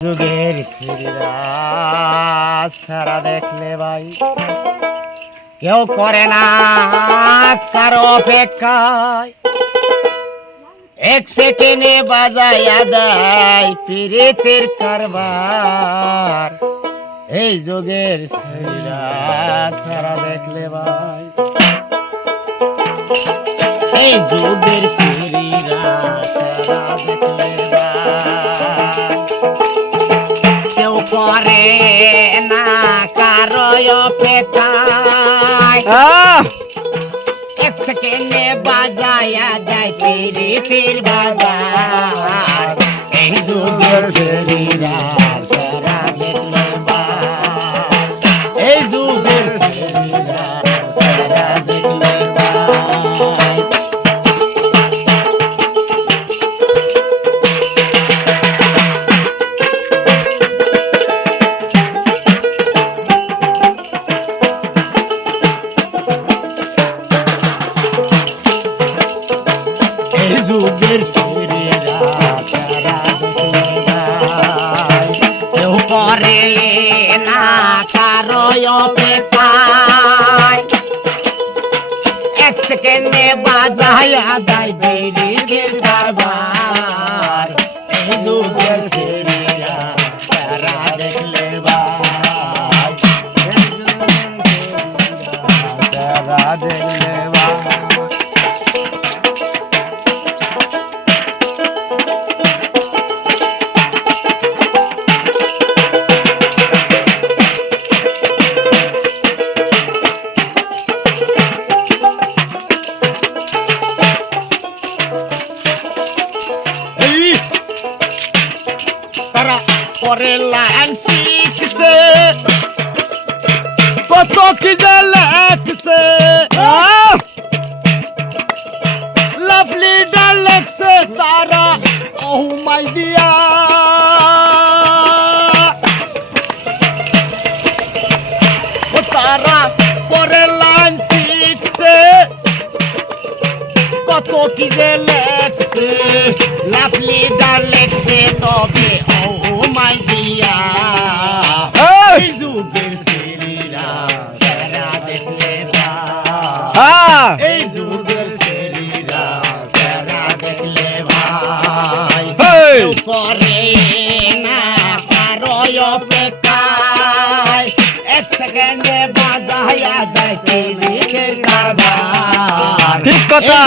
যুগের সারা দেখলে ভাই। কেউ করে না কারও অপেক্ষায়। এক সেকেন্ডে বাজাইয়া দেয় পিরিতের কারবার। এই যুগের সারা দেখলে ভাই। এই যুগের ছেলেরা সারা দেখলে অপেক্ষায় এক সেকেন্ডে বাজায়া যায় পিরিতির বাজার। এই যুগের শরীরা। করে না কারও অপেক্ষায় এক সেকেন্ডে বাজায়া দেয় বেরিদের কারবার এই যুগের ছেলেরা সারা দেখলে ভাই। সারা দেখলে ভাই। তারা পরে লাইন শিখছে কত কি যে লেখছে লাভলি ডাল লেখছে তারা ওহ মাই দিয়া তারা পরে লাইন শিখছে কত কি যে লাভলি ডাল লেখছে তবে মাই দিয়া। যুগের সেরিরা সারা দেখলে ভাই এই যুগের সেরিরা সারা দেখলে ভাই। করে না কারও অপেক্ষায়। এক সেকেন্ডে বাজায়া যায় ঠিক কথা।